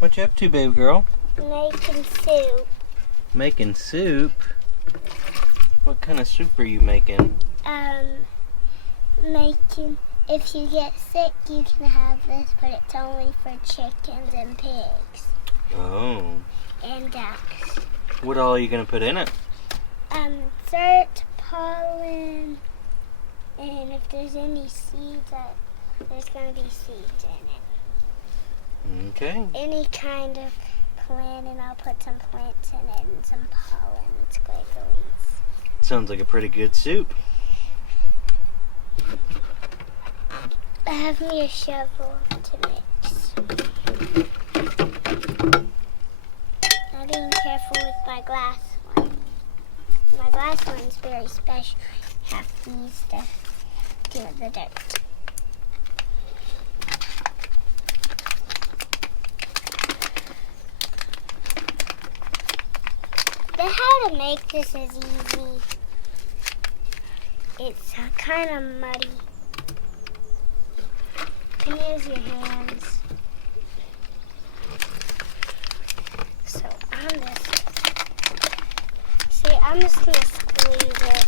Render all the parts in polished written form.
What you up to, baby girl? Making soup. Making soup? What kind of soup are you making? If you get sick, you can have this, but it's only for chickens and pigs. Oh. And ducks. What all are you going to put in it? Dirt, pollen, and if there's any seeds, there's going to be seeds in it. Okay. Any kind of plant, and I'll put some plants in it and some pollen. It's squiggles. Sounds like a pretty good soup. Have me a shovel to mix. I'm being careful with my glass one. My glass one's very special. I have to use to do the dirt. How to make this is easy. It's kind of muddy. You can use your hands. So I'm just gonna squeeze it.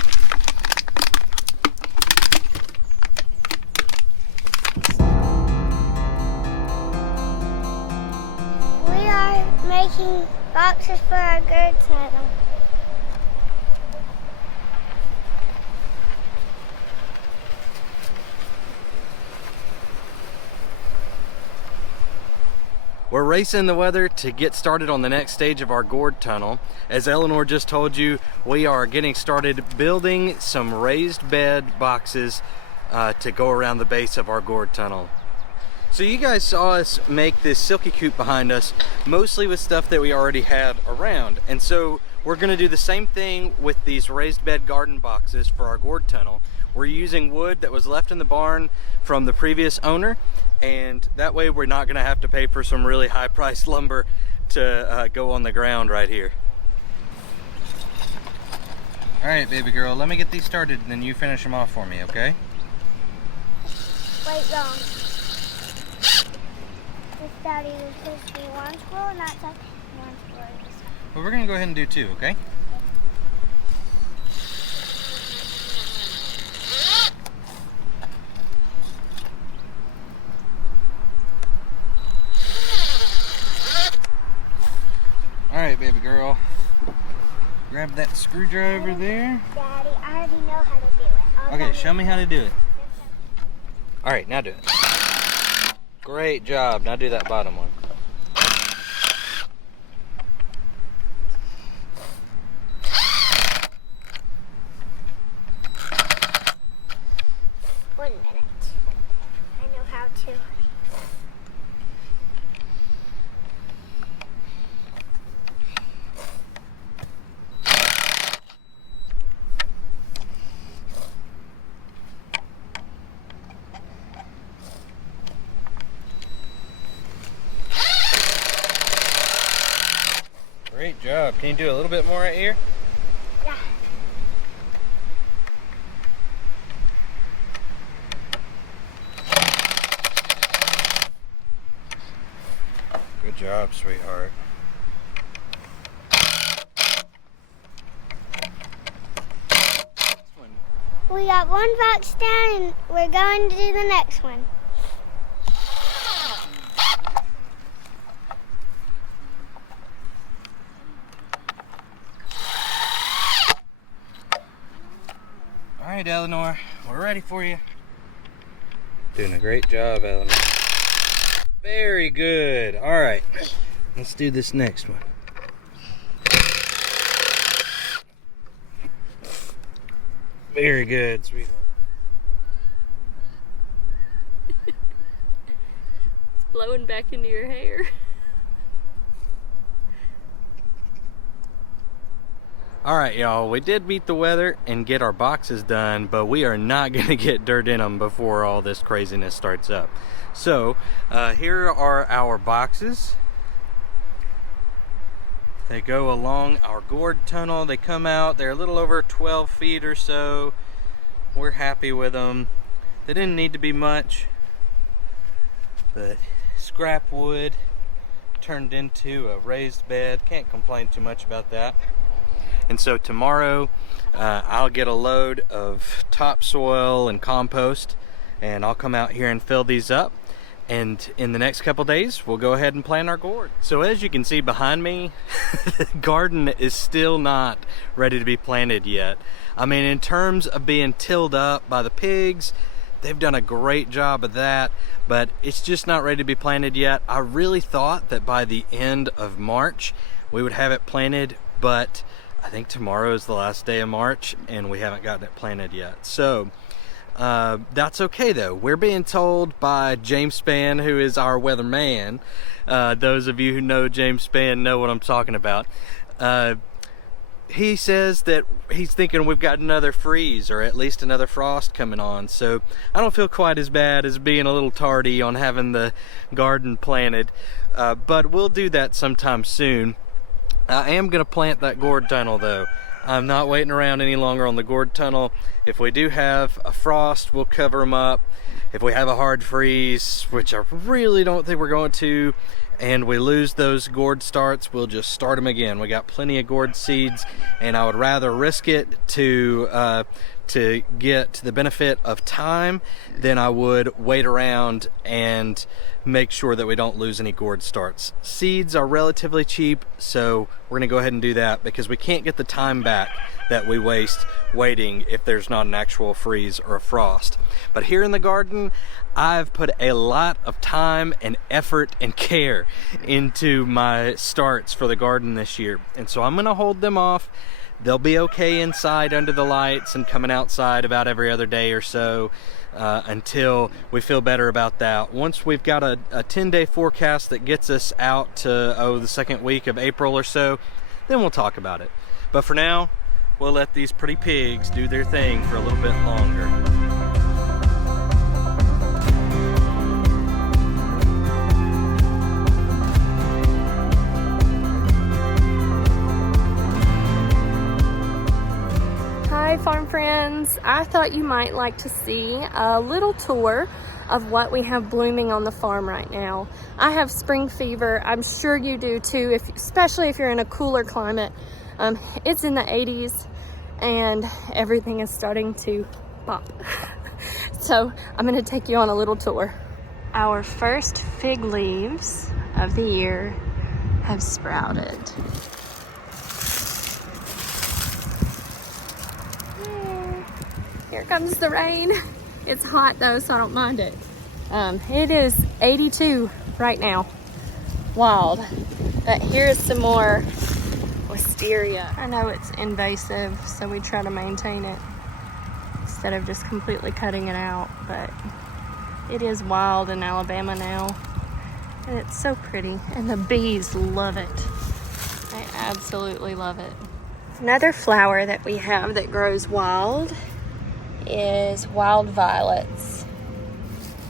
We are making boxes for our gourd tunnel. We're racing the weather to get started on the next stage of our gourd tunnel. As Eleanor just told you, we are getting started building some raised bed boxes to go around the base of our gourd tunnel. So you guys saw us make this silky coop behind us, mostly with stuff that we already had around. And so we're gonna do the same thing with these raised bed garden boxes for our gourd tunnel. We're using wood that was left in the barn from the previous owner, and that way we're not gonna have to pay for some really high priced lumber to go on the ground right here. All right, baby girl, let me get these started and then you finish them off for me, okay? Wait, wrong. This Daddy was supposed to be one squirrel, not one squirrel. Well, we're gonna go ahead and do two, okay? All right, baby girl. Grab that screwdriver there. Daddy, I already know how to do it. Okay, show me how to do it. All right, now do it. Great job. Now do that bottom one. One minute. I know how to. Great job. Can you do a little bit more right here? Yeah. Good job, sweetheart. We got one box down and we're going to do the next one. All right, Eleanor, we're ready for you. Doing a great job, Eleanor. Very good. All right, let's do this next one. Very good, sweetheart. It's blowing back into your hair. All right, y'all, we did beat the weather and get our boxes done, but we are not gonna get dirt in them before all this craziness starts up. So here are our boxes. They go along our gourd tunnel. They come out, they're a little over 12 feet or so. We're happy with them. They didn't need to be much, but scrap wood turned into a raised bed. Can't complain too much about that. And so tomorrow I'll get a load of topsoil and compost, and I'll come out here and fill these up. And in the next couple days, we'll go ahead and plant our gourd. So as you can see behind me, the garden is still not ready to be planted yet. I mean, in terms of being tilled up by the pigs, they've done a great job of that, but it's just not ready to be planted yet. I really thought that by the end of March, we would have it planted, but I think tomorrow is the last day of March and we haven't gotten it planted yet. So that's okay though. We're being told by James Spann, who is our weatherman. Those of you who know James Spann know what I'm talking about. He says that he's thinking we've got another freeze or at least another frost coming on. So I don't feel quite as bad as being a little tardy on having the garden planted, but we'll do that sometime soon. I am going to plant that gourd tunnel though. I'm not waiting around any longer on the gourd tunnel. If we do have a frost, we'll cover them up. If we have a hard freeze, which I really don't think we're going to, and we lose those gourd starts, we'll just start them again. We got plenty of gourd seeds, and I would rather risk it to get the benefit of time than I would wait around and make sure that we don't lose any gourd starts. Seeds are relatively cheap, so we're gonna go ahead and do that because we can't get the time back that we waste waiting if there's not an actual freeze or a frost. But here in the garden, I've put a lot of time and effort and care into my starts for the garden this year, and so I'm gonna hold them off. They'll be okay inside under the lights and coming outside about every other day or so until we feel better about that. Once we've got a 10-day forecast that gets us out to the second week of April or so, then we'll talk about it. But for now, we'll let these pretty pigs do their thing for a little bit longer. Hi farm friends, I thought you might like to see a little tour of what we have blooming on the farm right now. I have spring fever. I'm sure you do too, especially if you're in a cooler climate. It's in the 80s and everything is starting to pop. So I'm going to take you on a little tour. Our first fig leaves of the year have sprouted. Here comes the rain. It's hot though, so I don't mind it. It is 82 right now. Wild. But here's some more wisteria. I know it's invasive, so we try to maintain it instead of just completely cutting it out, but it is wild in Alabama now. And it's so pretty, and the bees love it. They absolutely love it. Another flower that we have that grows wild is wild violets,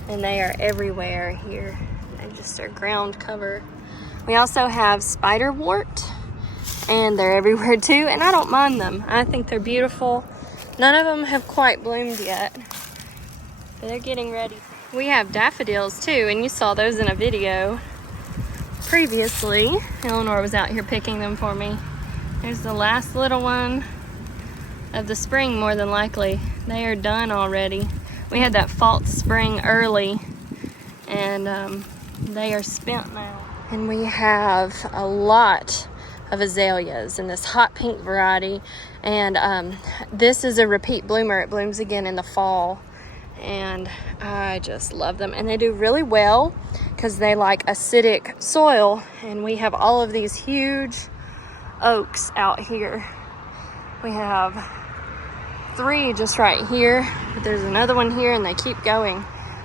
and they are everywhere here. They just are ground cover. We also have spiderwort, and they're everywhere too, and I don't mind them. I think they're beautiful. None of them have quite bloomed yet, but they're getting ready. We have daffodils too, and you saw those in a video previously. Eleanor was out here picking them for me. There's the last little one of the spring, more than likely. They are done already. We had that false spring early, and they are spent now. And we have a lot of azaleas in this hot pink variety, and this is a repeat bloomer. It blooms again in the fall, and I just love them. And they do really well because they like acidic soil, and we have all of these huge oaks out here. We have 3 just right here, but there's another one here, and they keep going.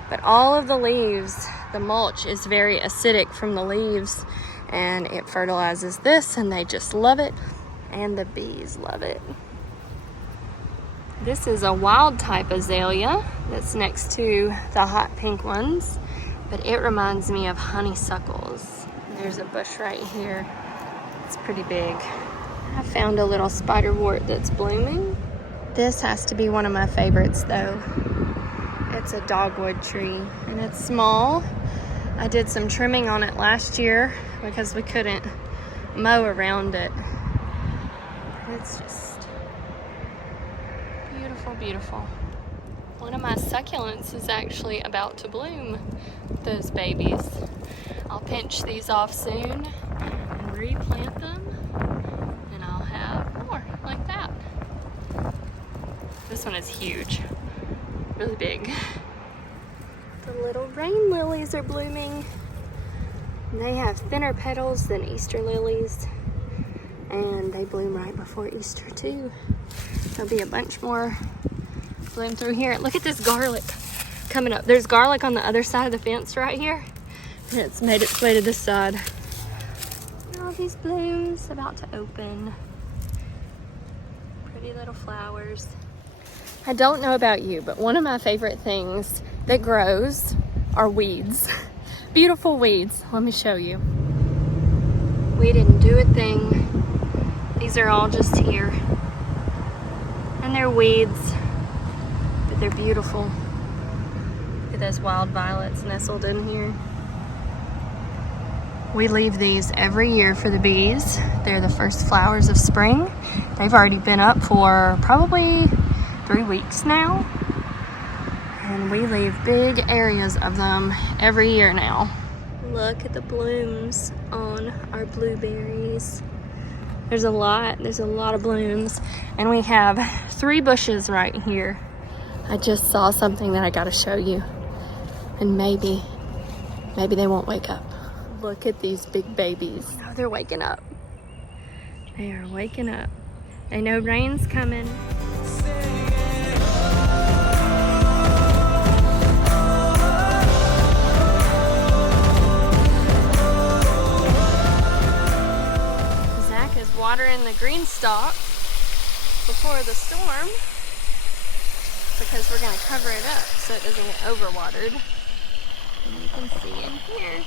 But all of the leaves, the mulch is very acidic from the leaves, and it fertilizes this, and they just love it, and the bees love it. This is a wild type azalea that's next to the hot pink ones, but it reminds me of honeysuckles. There's a bush right here. It's pretty big. I found a little spiderwort that's blooming. This has to be one of my favorites though. It's a dogwood tree, and it's small, I did some trimming on it last year because we couldn't mow around it. It's just beautiful, beautiful. One of my succulents is actually about to bloom those babies. I'll pinch these off soon and replant them, and I'll have more like that. This one is huge, really big. The little rain lilies are blooming. They have thinner petals than Easter lilies, and they bloom right before Easter too. There'll be a bunch more bloom through here. Look at this garlic coming up. There's garlic on the other side of the fence right here, and it's made its way to this side. All these blooms about to open. Pretty little flowers. I don't know about you, but one of my favorite things that grows are weeds. Beautiful weeds. Let me show you. We didn't do a thing. These are all just here. And they're weeds, but they're beautiful. Look at those wild violets nestled in here. We leave these every year for the bees. They're the first flowers of spring. They've already been up for probably 3 weeks now. And we leave big areas of them every year now. Look at the blooms on our blueberries. There's a lot of blooms. And we have 3 bushes right here. I just saw something that I gotta show you. And maybe they won't wake up. Look at these big babies. Oh, they're waking up. They are waking up. They know rain's coming. Watering the green stalk before the storm because we're going to cover it up so it doesn't get overwatered. And you can see in here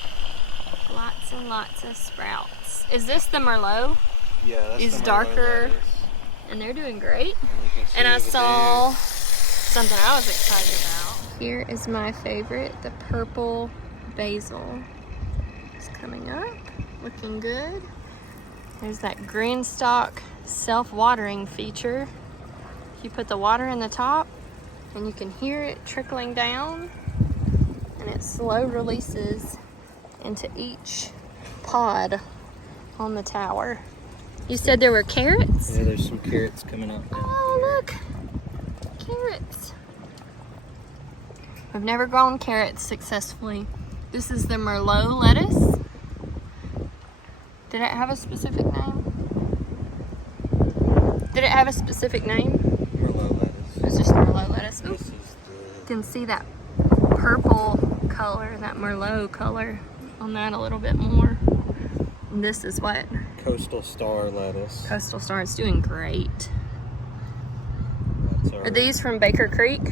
lots and lots of sprouts. Is this the Merlot? Yeah, that's These the darker, Merlot and they're doing great. and I saw something I was excited about. Here is my favorite, the purple basil. It's coming up, looking good. There's that green stalk self-watering feature. You put the water in the top and you can hear it trickling down, and it slow releases into each pod on the tower. You said there were carrots? Yeah, there's some carrots coming up. Oh, look, carrots. I've never grown carrots successfully. This is the Merlot lettuce. Did it have a specific name? Did it have a specific name? Merlot lettuce. It's just Merlot lettuce. Ooh. This is You can see that purple color, that Merlot color on that a little bit more. And this is what? Coastal Star lettuce. Coastal Star is doing great. That's our... Are these from Baker Creek?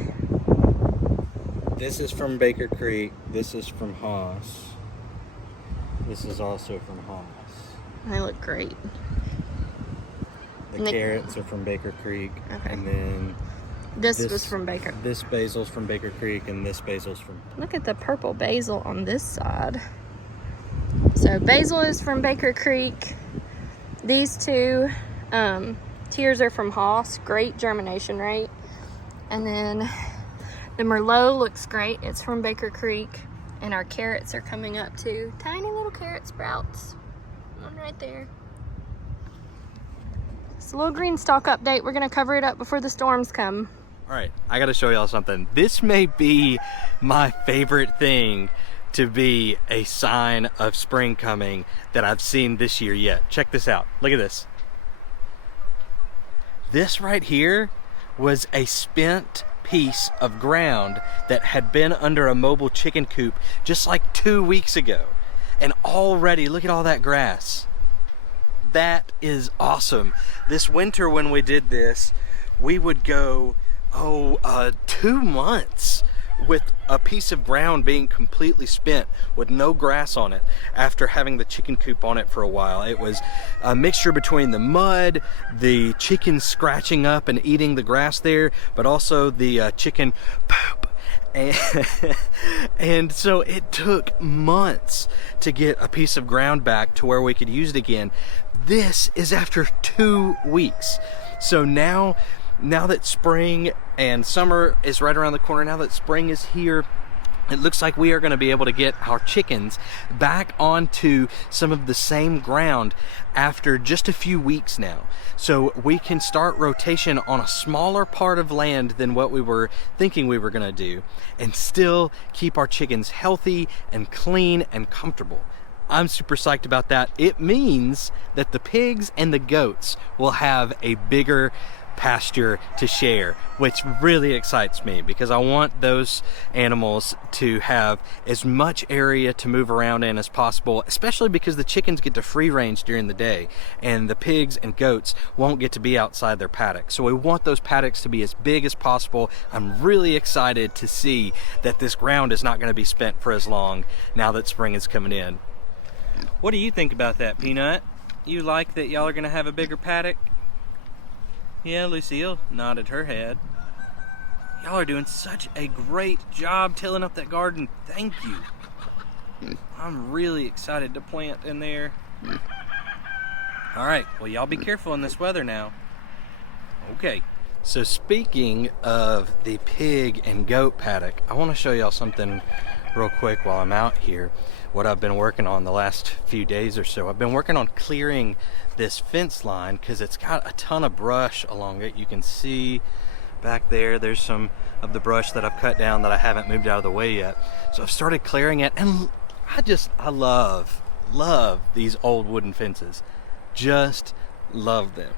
This is from Baker Creek. This is from Haas. This is also from Haas. They look great. The carrots are from Baker Creek. Okay. And then This was from Baker. This basil's from Baker Creek, and this basil's from... Look at the purple basil on this side. So basil is from Baker Creek. These two tiers are from Haas. Great germination rate. And then the Merlot looks great. It's from Baker Creek. And our carrots are coming up too. Tiny little carrot sprouts. One right there. It's a little green stalk update. We're gonna cover it up before the storms come. All right, I gotta show y'all something. This may be my favorite thing to be a sign of spring coming that I've seen this year yet. Check this out. Look at this. This right here was a spent piece of ground that had been under a mobile chicken coop just like 2 weeks ago. And already, look at all that grass. That is awesome. This winter when we did this, we would go 2 months with a piece of ground being completely spent with no grass on it after having the chicken coop on it for a while. It was a mixture between the mud, the chickens scratching up and eating the grass there, but also the chicken poop And so it took months to get a piece of ground back to where we could use it again. This is after 2 weeks. So now that spring and summer is right around the corner, now that spring is here, it looks like we are going to be able to get our chickens back onto some of the same ground after just a few weeks now. So we can start rotation on a smaller part of land than what we were thinking we were going to do, and still keep our chickens healthy and clean and comfortable. I'm super psyched about that. It means that the pigs and the goats will have a bigger pasture to share, which really excites me because I want those animals to have as much area to move around in as possible, especially because the chickens get to free range during the day and the pigs and goats won't get to be outside their paddocks. So we want those paddocks to be as big as possible. I'm really excited to see that this ground is not going to be spent for as long now that spring is coming in. What do you think about that, Peanut? You like that y'all are going to have a bigger paddock? Yeah, Lucille nodded her head. Y'all are doing such a great job tilling up that garden. Thank you. I'm really excited to plant in there. All right, well, y'all be careful in this weather now. Okay. So speaking of the pig and goat paddock, I want to show y'all something real quick while I'm out here. What I've been working on the last few days or so. I've been working on clearing this fence line because it's got a ton of brush along it. You can see back there's some of the brush that I've cut down that I haven't moved out of the way yet. So I've started clearing it, and I love these old wooden fences. Just love them.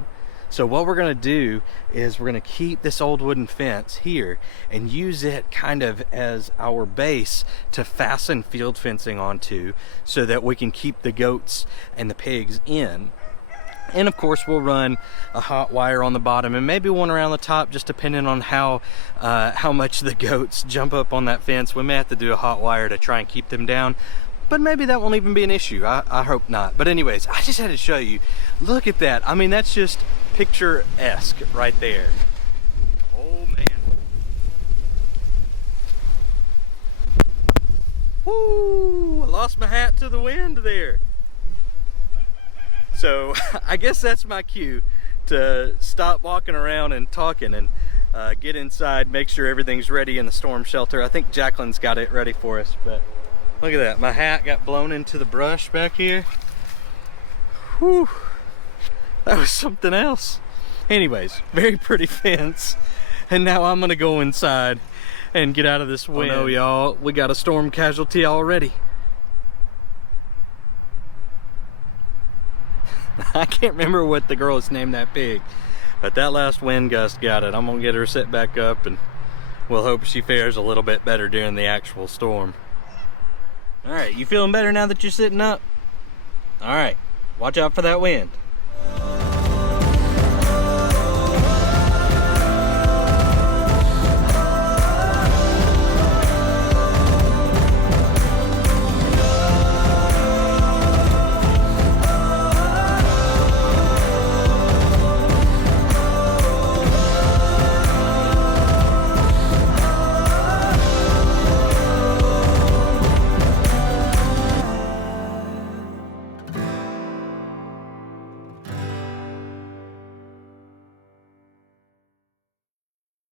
So what we're gonna do is we're gonna keep this old wooden fence here and use it kind of as our base to fasten field fencing onto so that we can keep the goats and the pigs in. And of course we'll run a hot wire on the bottom and maybe one around the top, just depending on how much the goats jump up on that fence. We may have to do a hot wire to try and keep them down, but maybe that won't even be an issue. I hope not. But anyways, I just had to show you. Look at that. I mean, that's just picturesque right there. Oh man. Woo! I lost my hat to the wind there. So I guess that's my cue to stop walking around and talking and get inside, make sure everything's ready in the storm shelter. I think Jaclyn's got it ready for us, but look at that. My hat got blown into the brush back here. Whew. That was something else. Anyways, very pretty fence. And now I'm gonna go inside and get out of this wind. Oh no, y'all, we got a storm casualty already. I can't remember what the girl has named that pig, but that last wind gust got it. I'm gonna get her set back up and we'll hope she fares a little bit better during the actual storm. All right, you feeling better now that you're sitting up? All right, watch out for that wind.